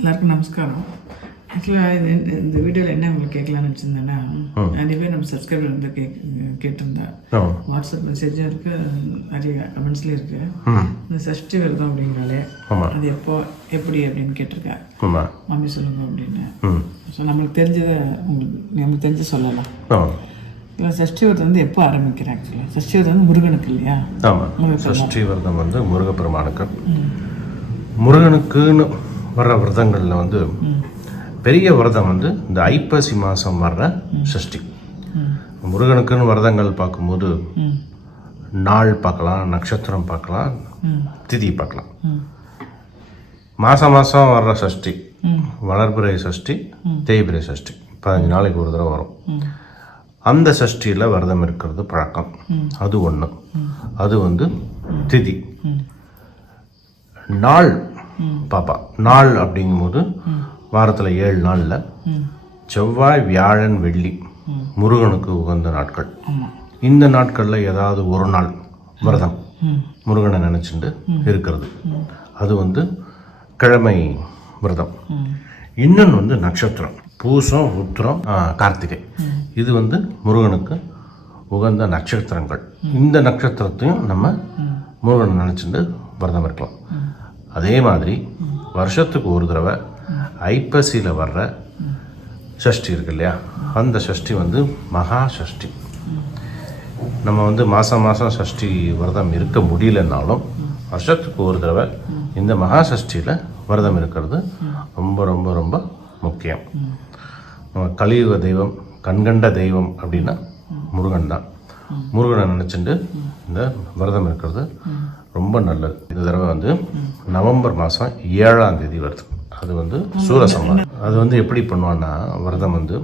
எல்லாருக்கும் நமஸ்காரம். ஆக்சுவலாக இந்த வீடியோவில் என்ன உங்களுக்கு கேட்கலான்னு வச்சுருந்தேன்னா, நிறைய பேர் நம்ம சப்ஸ்கிரைபர் வந்து கேட்டிருந்தா வாட்ஸ்அப் மெசேஜும் இருக்குது, நிறைய கமெண்ட்ஸ்லேயும் இருக்குது. இந்த சஷ்டி விரதம் அப்படிங்கிறாலே அது எப்போ எப்படி அப்படின்னு கேட்டிருக்கேன். மம்மி சொல்லுங்க அப்படின்னு. ஸோ நம்மளுக்கு தெரிஞ்சதை நம்மளுக்கு தெரிஞ்சு சொல்லலாம். இப்போ சஷ்டி விரதம் வந்து எப்போ ஆரம்பிக்கிறேன்? ஆக்சுவலாக சஷ்டி விரதம் வந்து முருகனுக்கு இல்லையா? ஆமாம், சஷ்டி விரதம் வந்து முருகப்பெருமானுக்கு. முருகனுக்குன்னு வர்ற விரதங்களில் வந்து பெரிய விரதம் வந்து இந்த ஐப்பசி மாதம் வர்ற சஷ்டி. முருகனுக்குன்னு விரதங்கள் பார்க்கும்போது நாள் பார்க்கலாம், நட்சத்திரம் பார்க்கலாம், திதி பார்க்கலாம். மாதம் மாதம் வர்ற சஷ்டி, வளர்பிறை சஷ்டி, தேய்பிறை சஷ்டி, 15 நாளைக்கு ஒரு தடவை வரும். அந்த சஷ்டியில் விரதம் இருக்கிறது பழக்கம். அது ஒன்று. அது வந்து திதி. நாள் பாப்பா, நாள் அப்படிங்கும்போது வாரத்தில் 7 நாளில் செவ்வாய், வியாழன், வெள்ளி முருகனுக்கு உகந்த நாட்கள். இந்த நாட்களில் ஏதாவது ஒரு நாள் விரதம் முருகனை நினச்சிட்டு இருக்கிறது, அது வந்து கிழமை விரதம். இன்னொன்று வந்து நட்சத்திரம், பூசம், உத்திரம், கார்த்திகை. இது வந்து முருகனுக்கு உகந்த நட்சத்திரங்கள். இந்த நட்சத்திரத்தையும் நம்ம முருகனை நினச்சிட்டு விரதம் இருக்கலாம். அதே மாதிரி வருஷத்துக்கு ஒரு தடவை ஐப்பசியில் வர்ற சஷ்டி இருக்கு இல்லையா, அந்த சஷ்டி வந்து மகா சஷ்டி. நம்ம வந்து மாதம் மாதம் சஷ்டி விரதம் இருக்க முடியலன்னாலும் வருஷத்துக்கு ஒரு தடவை இந்த மகா சஷ்டியில் விரதம் இருக்கிறது ரொம்ப ரொம்ப ரொம்ப முக்கியம். கலியுக தெய்வம், கண்கண்ட தெய்வம் அப்படின்னா முருகன் தான். முருகனை நினச்சிட்டு இந்த விரதம் இருக்கிறது ரொம்ப நல்லது. இந்த தடவை வந்து நவம்பர் மாதம் 7ஆம் தேதி வருது. அது வந்து சூரசம்ஹாரம். அது வந்து எப்படி பண்ணுவான்னா, விரதம் வந்து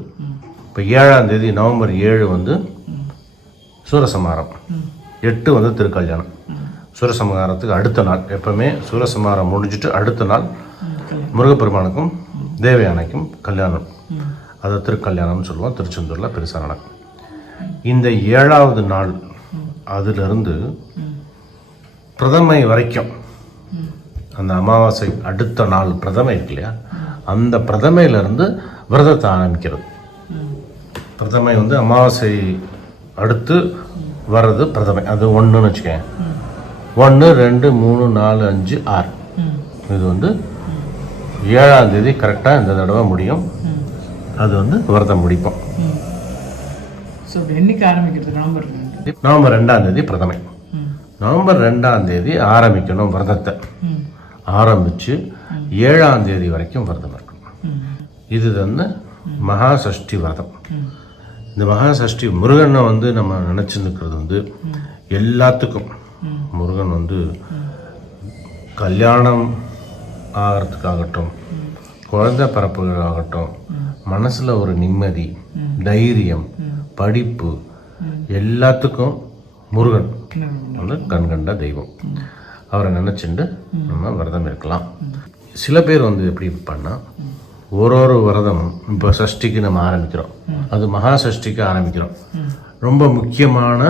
இப்போ 7ஆம் தேதி நவம்பர் 7 வந்து சூரசம்ஹாரம், 8 வந்து திருக்கல்யாணம். சூரசம்ஹாரத்துக்கு அடுத்த நாள், எப்பவுமே சூரசம்ஹாரம் முடிஞ்சிட்டு அடுத்த நாள் முருகப்பெருமானுக்கும் தேவயானைக்கும் கல்யாணம். அதை திருக்கல்யாணம்னு சொல்லுவோம். திருச்செந்தூரில் பெருசாக நடக்கும். இந்த 7ஆவது நாள் அதிலிருந்து பிரதமை வரைக்கும், அந்த அமாவாசை அடுத்த நாள் பிரதமை இருக்கு இல்லையா, அந்த பிரதமையிலிருந்து விரதத்தை ஆரம்பிக்கிறது. பிரதமை வந்து அமாவாசை அடுத்து வர்றது பிரதமை. அது 1ன்னு வச்சுக்கேன். 1, 2, 3, 4, 5, 6. இது வந்து 7ஆம் தேதி கரெக்டாக இந்த தடவை முடியும். அது வந்து விரதம் முடிப்போம். நவம்பர் 2ஆம் தேதி பிரதமை. நவம்பர் 2ஆம் தேதி ஆரம்பிக்கணும் விரதத்தை. ஆரம்பித்து 7ஆம் தேதி வரைக்கும் விரதம் இருக்கணும். இது வந்து மகா சஷ்டி விரதம். இந்த மகா சஷ்டி முருகனை வந்து நம்ம நினச்சிருக்கிறது வந்து எல்லாத்துக்கும். முருகன் வந்து கல்யாணம் ஆகிறதுக்காகட்டும், குழந்தை பிறப்புக்காகட்டும், மனசில் ஒரு நிம்மதி, தைரியம், படிப்பு, எல்லாத்துக்கும் முருகன் வந்து கண்கண்ட தெய்வம். அவரை நினச்சிட்டு நம்ம விரதம் இருக்கலாம். சில பேர் வந்து எப்படி பண்ணால், ஒரு விரதமும் இப்போ சஷ்டிக்கு நம்ம ஆரம்பிக்கிறோம், அது மகா சஷ்டிக்கு ஆரம்பிக்கிறோம், ரொம்ப முக்கியமான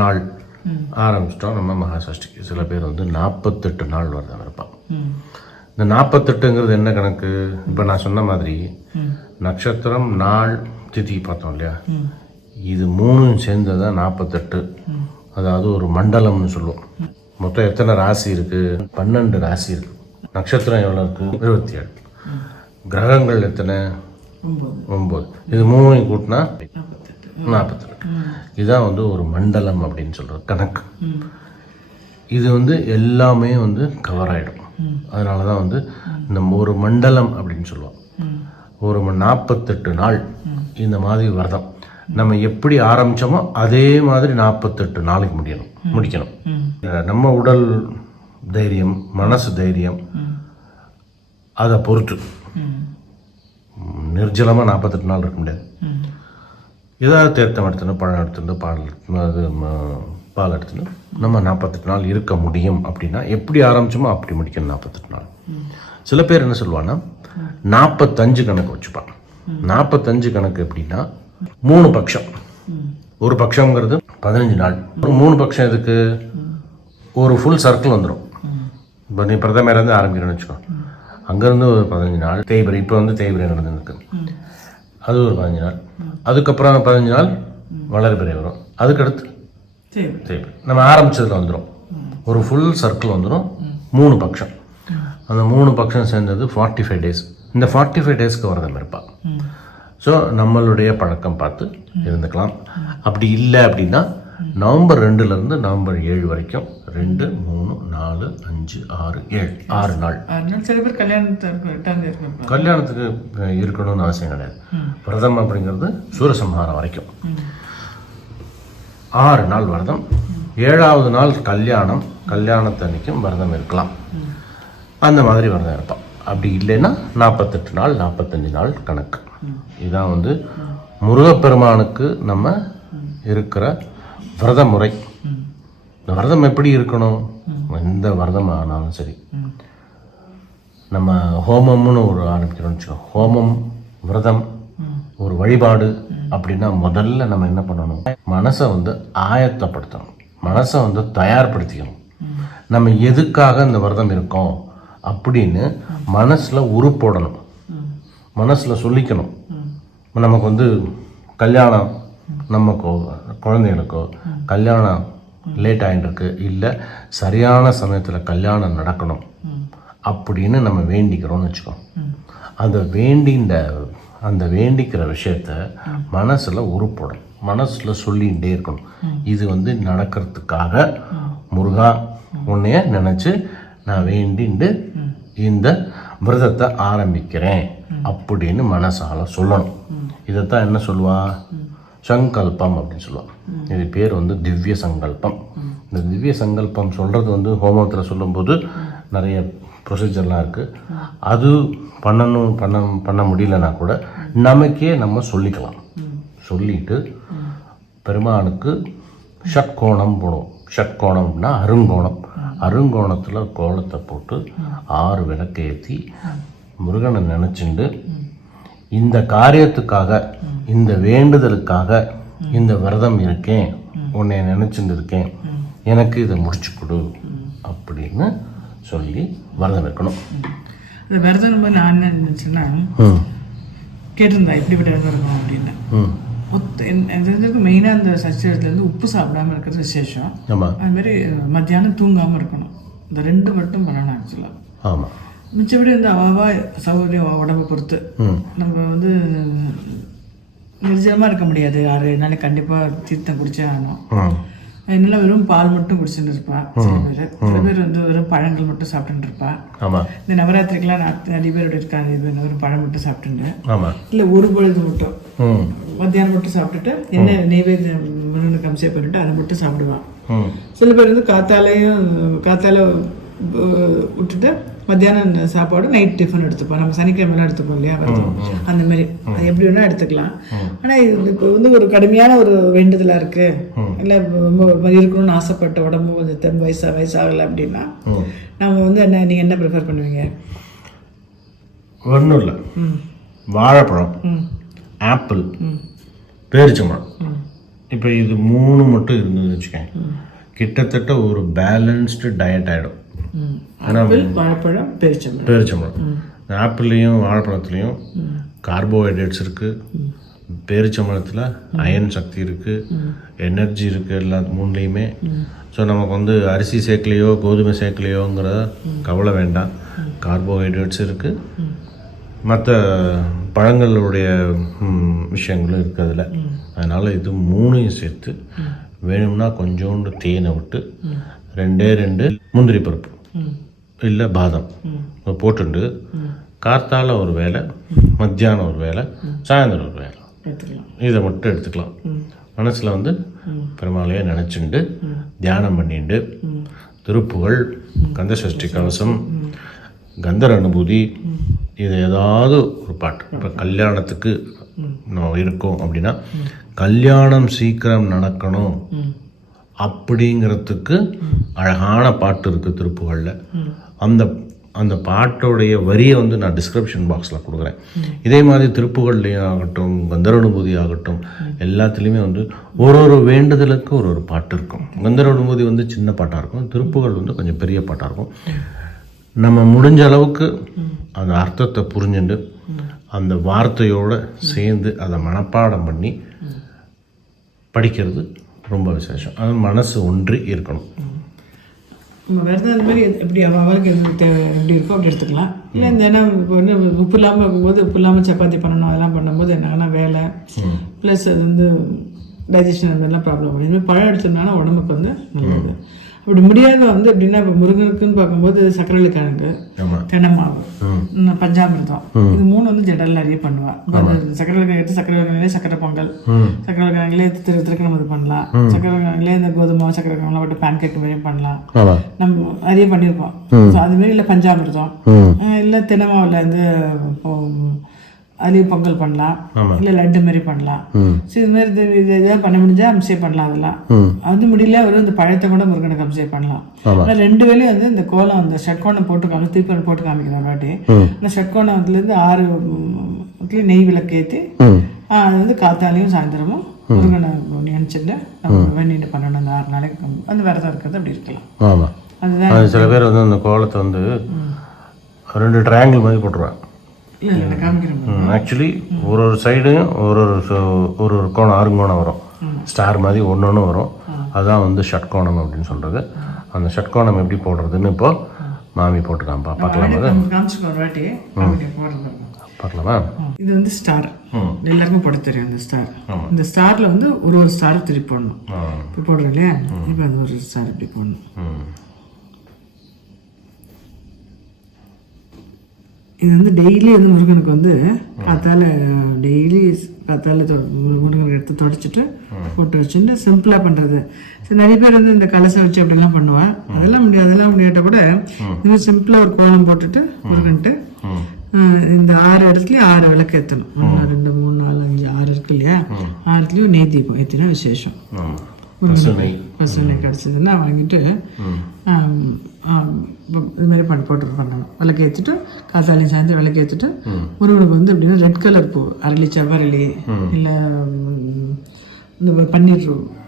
நாள் ஆரம்பிச்சிட்டோம் நம்ம மகா சஷ்டிக்கு. சில பேர் வந்து 48 நாள் விரதம் இருப்பான். இந்த 48ங்கிறது என்ன கணக்கு? இப்போ நான் சொன்ன மாதிரி நட்சத்திரம், நாள், திதி பார்த்தோம் இல்லையா, இது 3 சேர்ந்ததான் 48. அதாவது ஒரு மண்டலம்னு சொல்லுவோம். மொத்தம் எத்தனை ராசி இருக்குது? 12 ராசி இருக்குது. நட்சத்திரம் எவ்வளோ இருக்குது? 27. கிரகங்கள் எத்தனை? 9. இது 3 கூட்டினா 48. இதுதான் வந்து ஒரு மண்டலம் அப்படின்னு சொல்கிறது கணக்கு. இது வந்து எல்லாமே வந்து கவர் ஆகிடும். அதனால தான் வந்து நம்ம ஒரு மண்டலம் அப்படின்னு சொல்லுவோம். ஒரு 48 நாள் இந்த மாதிரி விரதம் நம்ம எப்படி ஆரம்பித்தோமோ அதே மாதிரி 48 நாளைக்கு முடிக்கணும். நம்ம உடல் தைரியம், மனசு தைரியம், அதை பொறுத்து நிர்ஜலமாக 48 நாள் இருக்க முடியாது. ஏதாவது தேர்த்தம் எடுத்துன்னு, பழம் எடுத்துட்டு, பால் எடுத்துன்னு நம்ம 48 நாள் இருக்க முடியும். அப்படின்னா எப்படி ஆரம்பித்தோமோ அப்படி முடிக்கணும் 48 நாள். சில பேர் என்ன சொல்லுவாங்கன்னா 45 கணக்கு வச்சுப்பாங்க. 45 கணக்கு எப்படின்னா 3 பட்சம். ஒரு பட்சங்கிறது 15 நாள். ஒரு 3 பட்சம் எதுக்கு? ஒரு ஃபுல் சர்க்கிள் வந்துடும். இப்போ நீ பிரதமையிலேருந்து ஆரம்பிக்கிறேன்னு வச்சுக்கோ, அங்கேருந்து ஒரு 15 நாள் தேய்பிரை. இப்போ வந்து தேய்பிரை நடந்துருக்கு, அது ஒரு 15 நாள். அதுக்கப்புறம் 15 நாள் வளர்பிறை வரும். அதுக்கடுத்து தேய்பிரை. நம்ம ஆரம்பிச்சதுல வந்துடும், ஒரு ஃபுல் சர்க்கிள் வந்துடும். 3 பட்சம், அந்த 3 பட்சம் சேர்ந்தது 45 டேஸ். இந்த 45 டேஸ்க்கு விரதம் இருப்பாள். ஸோ நம்மளுடைய பழக்கம் பார்த்து இருந்துக்கலாம். அப்படி இல்லை அப்படின்னா நவம்பர் 2லேருந்து நவம்பர் 7 வரைக்கும் 2, 3, 4, 5, 6, 7 6 நாள். சில பேர் கல்யாணத்துக்கு இருக்கணும்னு அவசியம் கிடையாது. விரதம் அப்படிங்கிறது சூரசம்ஹாரம் வரைக்கும் 6 நாள் விரதம். 7ஆவது நாள் கல்யாணத்தன்னைக்கும் விரதம் இருக்கலாம். அந்த மாதிரி விரதம் இருப்பான். அப்படி இல்லைன்னா 48 நாள் 45 நாள் கணக்கு. இதுதான் வந்து முருகப்பெருமானுக்கு நம்ம இருக்கிற விரத முறை. இந்த விரதம் எப்படி இருக்கணும்? எந்த விரதம் ஆனாலும் சரி, நம்ம ஹோமம்னு ஒரு ஆரம்பிக்கிறோம்னு வச்சுக்கோ. ஹோமம், விரதம், ஒரு வழிபாடு அப்படின்னா முதல்ல நம்ம என்ன பண்ணணும்? மனசை வந்து ஆயத்தப்படுத்தணும், மனசை வந்து தயார்படுத்திக்கணும். நம்ம எதுக்காக இந்த விரதம் இருக்கோம் அப்படின்னு மனசில் உருப்போடணும், மனசில் சொல்லிக்கணும். நமக்கு வந்து கல்யாணம், நமக்கோ குழந்தைகளுக்கோ கல்யாணம் லேட் ஆகிட்டுருக்கு, இல்லை சரியான சமயத்தில் கல்யாணம் நடக்கணும் அப்படின்னு நம்ம வேண்டிக்கிறோம்னு வச்சுக்கோம். அந்த வேண்டிக்கிற விஷயத்த மனசில் உருப்போடணும், மனசில் சொல்லிகிட்டே இருக்கணும். இது வந்து நடக்கிறதுக்காக முருகா உன்னைய நினச்சி நான் வேண்டிண்டு இந்த விரதத்தை ஆரம்பிக்கிறேன் அப்படின்னு மனசால சொல்லணும். இதைத்தான் என்ன சொல்லுவா? சங்கல்பம் அப்படின்னு சொல்லுவாள். இது பேர் வந்து திவ்ய சங்கல்பம். இந்த திவ்ய சங்கல்பம் சொல்கிறது வந்து ஹோமத்தில் சொல்லும்போது நிறைய ப்ரொசீஜர்லாம் இருக்குது. அது பண்ண முடியலன்னா கூட நமக்கே நம்ம சொல்லிக்கலாம். சொல்லிட்டு பெருமானுக்கு ஷட்கோணம் போடுவோம். ஷட்கோணம்னா அருங்கோணத்தில் கோலத்தை போட்டு 6 விளக்கு ஏற்றி முருகனை நினச்சிண்டு இந்த காரியத்துக்காக, இந்த வேண்டுதலுக்காக இந்த விரதம் இருக்கேன், உன்னை நினச்சிட்டு இருக்கேன், எனக்கு இதை முடிச்சு கொடு அப்படின்னு சொல்லி விரதம் இருக்கணும். இந்த விரதம் நான் என்ன நினச்சேன்னா, கேட்டிருந்தா எப்படிப்பட்ட விரதம் இருக்கணும் அப்படின்னு. மெயினாக அந்த சஷ்டி விரதத்துலேருந்து உப்பு சாப்பிடாம இருக்கிறது விசேஷம். அதுமாதிரி மத்தியானம் தூங்காமல் இருக்கணும். இந்த 2 மட்டும் பண்ணணும் ஆக்சுவலாக. ஆமாம். மிச்சப்படி இந்த அவாவா சௌகரியம் உடம்பை பொறுத்து நம்ம வந்து நிர்ஜலமாக இருக்க முடியாது. 6 நாளைக்கு கண்டிப்பாக தீர்த்தம் குடிச்சே ஆகணும். அதனால வெறும் பால் மட்டும் குடிச்சுட்டு இருப்பா சில பேர் வந்து வெறும் பழங்கள் மட்டும் சாப்பிட்டுட்டு இருப்பா. இந்த நவராத்திரிக்கெல்லாம் நிறைய பேரோட இருக்காங்க, வெறும் பழம் மட்டும் சாப்பிட்டுட்டு, இல்லை ஒரு பொழுது மட்டும் மத்தியானம் மட்டும் சாப்பிட்டுட்டு என்ன நைவேத்தியம் முருகனுக்கு அபிஷேகம் பண்ணிட்டு அதை மட்டும் சாப்பிடுவான். சில பேர் வந்து காத்தால விட்டுட்டு மத்தியானம் சாப்பாடு, நைட் டிஃபன் எடுத்துப்போம். நம்ம சனிக்கிழமைலாம் எடுத்துப்போம் இல்லையா விரதம், அந்த மாதிரி அது எப்படி வேணால் எடுத்துக்கலாம். ஆனால் இது இப்போ வந்து ஒரு கடுமையான ஒரு வேண்டுதலாக இருக்குது, இல்லை ரொம்ப ஒரு மாதிரி இருக்கணும்னு ஆசைப்பட்ட உடம்பு கொஞ்சம் வயசாகலை அப்படின்னா நம்ம வந்து நீங்கள் என்ன ப்ரிஃபர் பண்ணுவீங்க? ஒன்றும் இல்லை, வாழைப்பழம், ஆப்பிள், பேரிச்சம்பழம், இப்போ இது 3 மட்டும் இருந்ததுன்னு வச்சுக்கேன், கிட்டத்தட்ட ஒரு பேலன்ஸ்டு டயட் ஆகிடும். வாழைப்பழம், பேரிச்சம்பழம். ஆப்பிள்லேயும் வாழைப்பழத்துலேயும் கார்போஹைட்ரேட்ஸ் இருக்குது, பேரிச்சம்பழத்தில் அயன் சக்தி இருக்குது, எனர்ஜி இருக்குது, எல்லா 3லேயுமே. ஸோ நமக்கு வந்து அரிசி சேர்க்கலையோ கோதுமை சேர்க்கலையோங்கிற கவலை வேண்டாம். கார்போஹைட்ரேட்ஸ் இருக்குது, மற்ற பழங்களுடைய விஷயங்களும் இருக்குது அதில். அதனால் இது 3ஐயும் சேர்த்து வேணும்னா கொஞ்சோண்டு தேனை விட்டு 2 முந்திரி பருப்பு இல்லை பாதாம் போட்டுண்டு கார்த்தால ஒரு வேளை, மத்தியானம் ஒரு வேளை, சாயந்தரம் ஒரு வேளை இதை மட்டும் எடுத்துக்கலாம். மனசில் வந்து பெருமாளையே நினச்சிண்டு தியானம் பண்ணிண்டு திருப்புகழ், கந்த சஷ்டி கவசம், கந்தர் அனுபூதி, இது ஏதாவது ஒரு பாட்டு. இப்போ கல்யாணத்துக்கு நம்ம இருக்கோம் அப்படின்னா கல்யாணம் சீக்கிரம் நடக்கணும் அப்படிங்கிறதுக்கு அழகான பாட்டு இருக்குது திருப்புகழில். அந்த பாட்டோடைய வரியை வந்து நான் டிஸ்கிரிப்ஷன் பாக்ஸில் கொடுக்குறேன். இதே மாதிரி திருப்புகழ்லையும் ஆகட்டும், கந்தர் அனுபூதி ஆகட்டும், எல்லாத்துலேயுமே வந்து ஒரு வேண்டுதலுக்கு ஒரு பாட்டு இருக்கும். கந்தர் அனுபூதி வந்து சின்ன பாட்டாக இருக்கும், திருப்புகழ் வந்து கொஞ்சம் பெரிய பாட்டாக இருக்கும். நம்ம முடிஞ்ச அளவுக்கு அந்த அர்த்தத்தை புரிஞ்சுட்டு அந்த வார்த்தையோடு சேர்ந்து அதை மனப்பாடம் பண்ணி படிக்கிறது ரொம்ப விசேஷம். அது மனசு ஒன்றி இருக்கணும். நம்ம விரதம் அந்த மாதிரி எப்படி அவருக்கு எப்படி இருக்கோ அப்படி எடுத்துக்கலாம். இல்லை இந்த ஏன்னா இப்போ வந்து உப்பு இல்லாமல் இருக்கும்போது உப்பு இல்லாமல் சப்பாத்தி பண்ணணும் அதெல்லாம் பண்ணும்போது என்னன்னா வேலை ப்ளஸ் அது வந்து டைஜஷன் அந்த மாதிரிலாம் ப்ராப்ளம் வரும். இதுமாதிரி பழம் எடுத்தோம்னா உடம்புக்கு வந்து நல்லது. அப்படி முடியாத வந்து எப்படின்னா இப்போ முருகனுக்குன்னு பார்க்கும்போது சக்கரவள்ளி கிழங்கு, தென்னமாவு, பஞ்சாமிர்தம், இது 3 வந்து ஜடல் நிறைய பண்ணுவாள். இப்போ அந்த சக்கரவள்ளி கிழங்கு எடுத்து சக்கரவள்ளி கிழங்குலேயே சக்கரை பொங்கல், சக்கரவள்ளி கிழங்குலேயே திருக்கணும் இது பண்ணலாம், சக்கரவள்ளி கிழங்குலேயே இந்த கோதுமை சக்கரை கிழங்குலாம் போட்டு பேன் கேக் மாதிரியும் பண்ணலாம். நம்ம நிறைய பண்ணியிருக்கோம். ஸோ அதுமாரி இல்லை பஞ்சாமிர்தம் இல்லை தென்னமாவில் வந்து அதுலேயும் பொங்கல் பண்ணலாம், இல்லை லட்டு மாரி பண்ணலாம். ஸோ இதுமாரி இதெல்லாம் பண்ண முடிஞ்சால் அம்சே பண்ணலாம். அதெல்லாம் அது முடியல ஒரு இந்த பழத்தை கூட முருகனுக்கு அம்சே பண்ணலாம். ஆனால் 2 வேலையும் வந்து இந்த கோலம் அந்த ஷட்கோணம் போட்டு திருப்பி போட்டு காமிக்கிறோம் ஒரு வாட்டி. அந்த ஷட்கோணத்துலேருந்து 6 நெய் விளக்கு ஏற்றி அது வந்து காத்தாலையும் சாயந்தரமும் முருகனை நினச்சிட்டு நம்ம வேண்டிட்டு பண்ணணும். அந்த 6 நாளைக்கு அந்த விரதம் இருக்கிறது அப்படி இருக்கலாம். அதுதான் சில பேர் வந்து அந்த கோலத்தை வந்து 2 ட்ரையாங்கிள் மாதிரி போட்டுருவாங்க. ஆக்சுவலி ஒரு சைடும் ஒரு கோணம் 6 கோணம் வரும், ஸ்டார் மாதிரி ஒன்று வரும். அதுதான் வந்து ஷட்கோணம் அப்படின்னு சொல்கிறது. அந்த ஷட்கோணம் எப்படி போடுறதுன்னு இப்போ மாமி போட்டுக்காம்பா பார்க்கலாமா? பார்க்கலாமா? இது வந்து ஸ்டார் எல்லாருக்கும் போட தெரியும். அந்த ஸ்டார், இந்த ஸ்டாரில் வந்து ஒரு ஸ்டார் திருப்பி போடணும். இப்போ போடுறோம் இல்லையா, இப்போ அந்த ஒரு ஸ்டார் இப்படி போடணும். இது வந்து டெய்லி வந்து முருகனுக்கு வந்து டெய்லி காத்தால முருகனுக்கு எடுத்து தொடச்சிட்டு போட்டு வச்சுட்டு சிம்பிளாக பண்ணுறது. சரி, நிறைய பேர் வந்து இந்த கலசம் வச்சு அப்படிலாம் பண்ணுவாள். அதெல்லாம் முடியாட்ட கூட இந்த சிம்பிளாக ஒரு கோலம் போட்டுட்டு முருகன்ட்டு இந்த 6 இடத்துலையும் 6 விளக்கு ஏற்றணும். 1 2 3 4 5 6 இருக்கு இல்லையா, 6த்துலேயும் நெய் தீபம் ஏற்றினா விசேஷம். பசு நெய் கிடச்சதுன்னா வாங்கிட்டு இதுமாரி போட்டு பண்ணணும். விளக்கு ஏற்றிட்டு காத்தாலையும் சாயந்தரம் விளக்கு ஏற்றிட்டு முருகனுக்கு வந்து எப்படின்னா ரெட் கலர் பூ, அரளி, செவ்வரளி, இல்லை இந்த பன்னீர்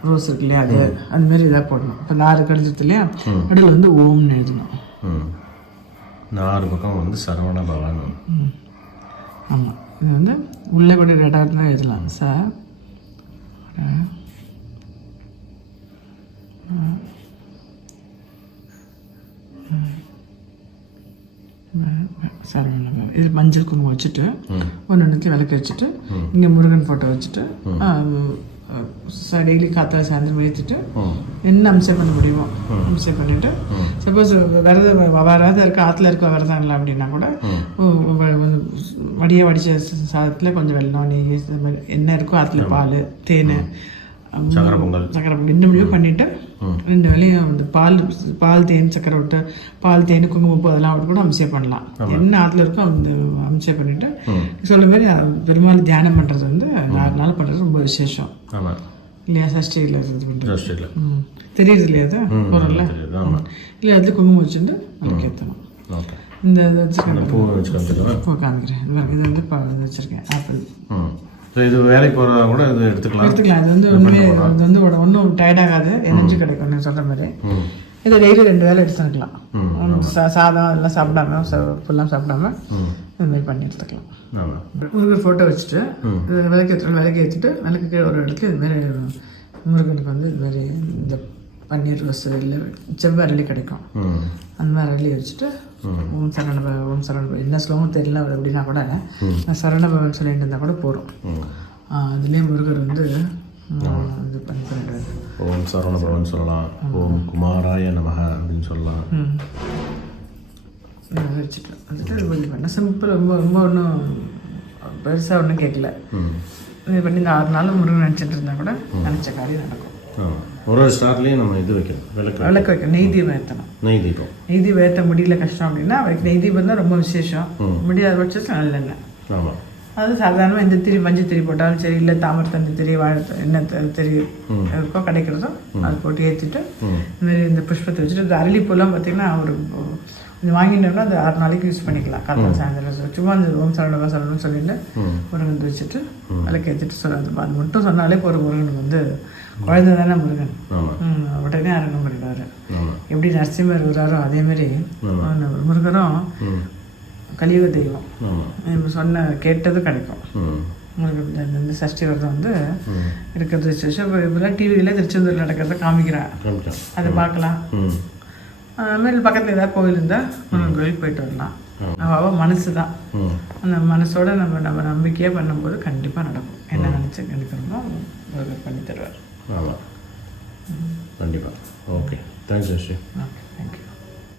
ரோஸ் இருக்கு இல்லையா, அது அதுமாரி இதாக போடணும். இப்போ 6 கடிதத்து இல்லையா, நடுவில் வந்து ஓம்னு எழுதணும். 4 பக்கம் வந்து சரவண பவன். ஆமாம், இது வந்து உள்ளே கூட ரெடாக தான் எழுதலாம். சார் சரவண இது மஞ்சள் குங்குமம் வச்சுட்டு 1 விளக்கு வச்சுட்டு இங்கே முருகன் ஃபோட்டோ வச்சுட்டு டெய்லி காத்தால சாயந்தரம் ஏற்றிட்டு என்ன அம்சம் பண்ண முடியுமோ அம்சம் பண்ணிவிட்டு, சப்போஸ் விரதம் வராத இருக்க ஆற்றுல இருக்க விரதம் இல்லை அப்படின்னா கூட வடித்த சாதத்தில் கொஞ்சம் வெல்லம், நெய், இந்த மாதிரி என்ன இருக்கோ ஆற்றுல பால், தேன், சக்கரை பொங்கல் 2 முடியும் பண்ணிவிட்டு 2 வேலையும் அந்த பால் தேன் சக்கரை விட்டு பால் தேன் குங்குமப்பூ அதெல்லாம் விட்டு கூட அம்சம் பண்ணலாம். என்ன ஆற்றுல இருக்கோ அந்த அம்சம் பண்ணிவிட்டு சொல்ல மாதிரி பெரும்பாலும் தியானம் பண்ணுறது வந்து 4 நாள் பண்ணுறது ரொம்ப விசேஷம் இல்லையா? சஷ்டியில் இது பண்ணுறது தெரியுது இல்லையா? அது பொருள்ல இல்லை அதுல குங்குமம் வச்சுட்டு அதுக்கு ஏற்றணும். இந்த இது வச்சுருக்கேன், பூ காமிக்கிறேன். இது வந்து வச்சுருக்கேன் ஆப்பிள். இது வேலைக்கு போகிறதா கூட இது எடுத்துக்கலாம். இது வந்து இது வந்து ஒன்றும் டயர்டாகாது, எனர்ஜி கிடைக்கும். நீங்கள் சொல்கிற மாதிரி இதை டெய்லி 2 வேலை எடுத்துக்கலாம். சாதம் எல்லாம் சாப்பிடாம ஃபுல்லாக சாப்பிடாம இதுமாரி பண்ணி எடுத்துக்கலாம். முருகன் ஃபோட்டோ வச்சுட்டு விளக்கு ஏற்றிட்டு விளக்கு கீழே ஒரு இடத்துல இதுமாரி முருகனுக்கு வந்து இதுமாரி இந்த பன்னீர் ரோஸ் இல்லை செவ்வரளி கிடைக்கும். அந்த மாதிரி அரளி வச்சுட்டு ஓம் சரவணபவன் என்ன ஸ்லோகம் தெரியல அப்படின்னா கூட சரவணபவன் சொல்லிட்டு இருந்தால் கூட போகிறோம். அதுலேயே முருகர் வந்து இது பண்ணிட்டு ஓம் சரவணபவன் சொல்லலாம், ஓம் குமாராய நமக அப்படின்னு சொல்லலாம். வச்சுட்டு வந்துட்டு இது பண்ணி பண்ணேன். சிம்பிள், ரொம்ப ஒன்றும் பெருசாக ஒன்றும் கேட்கல. இது பண்ணி இந்த 6 நாள் முருகன் நினச்சிட்டு இருந்தால் கூட நினச்ச காரியம் நடக்கும். ஒரு ஸ்டார்ட்லேயும் நம்ம இது வைக்கணும், விளக்கு வைக்கணும், நெய் தீபம் ஏற்றணும். நெய் தீபம் ஏற்ற முடியல கஷ்டம் அப்படின்னா அவருக்கு நெய் தீபம் தான் ரொம்ப விசேஷம். முடியாத பட்சத்தில் நல்லெண்ணெய். அது சாதாரணமாக இந்த திரி மஞ்சள் திரி போட்டாலும் சரி, இல்லை தாமரத்தந்தி திரி, வாழை என்ன திரி இருக்கோ கிடைக்கிறதோ அது போட்டு ஏற்றிட்டு இதுமாரி இந்த புஷ்பத்தை வச்சுட்டு இந்த அரளிப்பூலாம் பார்த்திங்கன்னா ஒரு கொஞ்சம் வாங்கிட்டோம்னா அது 6 நாளைக்கு யூஸ் பண்ணிக்கலாம். காத்தால் சாயந்தரம் சும்மா அந்த ஓம் சரவணபவன் சொல்லணும்னு சொல்லிட்டு முருகன் வச்சுட்டு விளக்கு ஏற்றிட்டு சொல்லுறது அது மட்டும் சொன்னாலே ஒரு முருகனுக்கு வந்து குழந்தை தானே முருகன். ஆமாம். உடனே அரங்கம் பண்ணிடுவார். ஆமாம். எப்படி நரசிம்மர் இருக்கிறாரோ அதேமாரி முருகரும் கலியுக தெய்வம். இப்போ சொன்ன கேட்டது கிடைக்கும். உங்களுக்கு இந்த சஷ்டி விரதம் வந்து இருக்கிறது இப்போலாம் டிவியில் திருச்செந்தூரில் நடக்கிறத காமிக்கிறான், அதை பார்க்கலாம். அதுமாரி பக்கத்தில் ஏதாவது கோவில் இருந்தால் முருகன் கோயிலுக்கு போயிட்டு வரலாம். அவள் மனசு தான், அந்த மனசோட நம்ம நம்பிக்கையாக பண்ணும்போது கண்டிப்பாக நடக்கும். என்ன நினச்சி நினைக்கிறோமோ முருகன் பண்ணி தருவார். ஆமாம், கண்டிப்பாக. Okay, thanks Sashti. Okay, thank you.